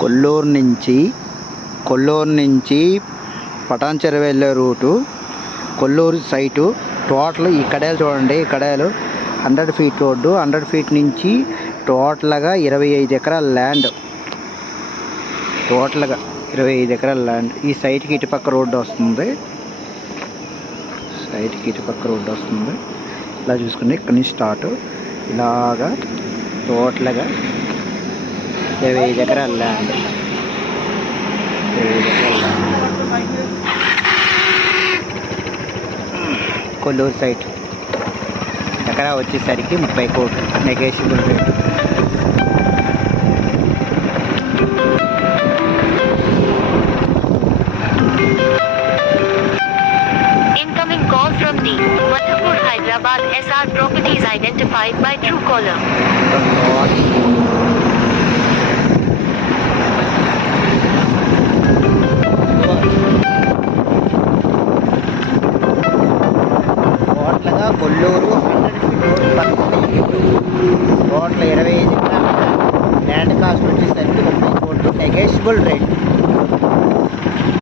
కొల్లూరు నుంచి పటాన్చెరు వెళ్ళే route, Kolluru site total. ఈ కడాయలు చూడండి, ఈ కడాయలు 100 ఫీట్ రోడ్డు. 100 ఫీట్ నుంచి టోటల్గా 25 ఎకరాల ల్యాండ్. టోటల్గా 25 ఎకరాల ల్యాండ్. ఈ సైట్కి ఇటుపక్క రోడ్డు వస్తుంది. ఇలా చూసుకుంటే ఇక్కడ నుంచి స్టార్ట్, ఇలాగా టోటల్గా 25 ఎకరాల ల్యాండ్. కొల్లూరు సైట్ ఎకరా వచ్చేసరికి 30 కోట్లు negotiable rate. Incoming call from the Madhapur Hyderabad SR properties identified by Truecaller. టోటల్గా కొల్లూరు 100 ఫీట్ రోడ్, టోటల్ 25 ఎకరాల ల్యాండ్ కాస్ట్ వచ్చేసరికి 30 కోట్లు నెగోషియబుల్ రేట్.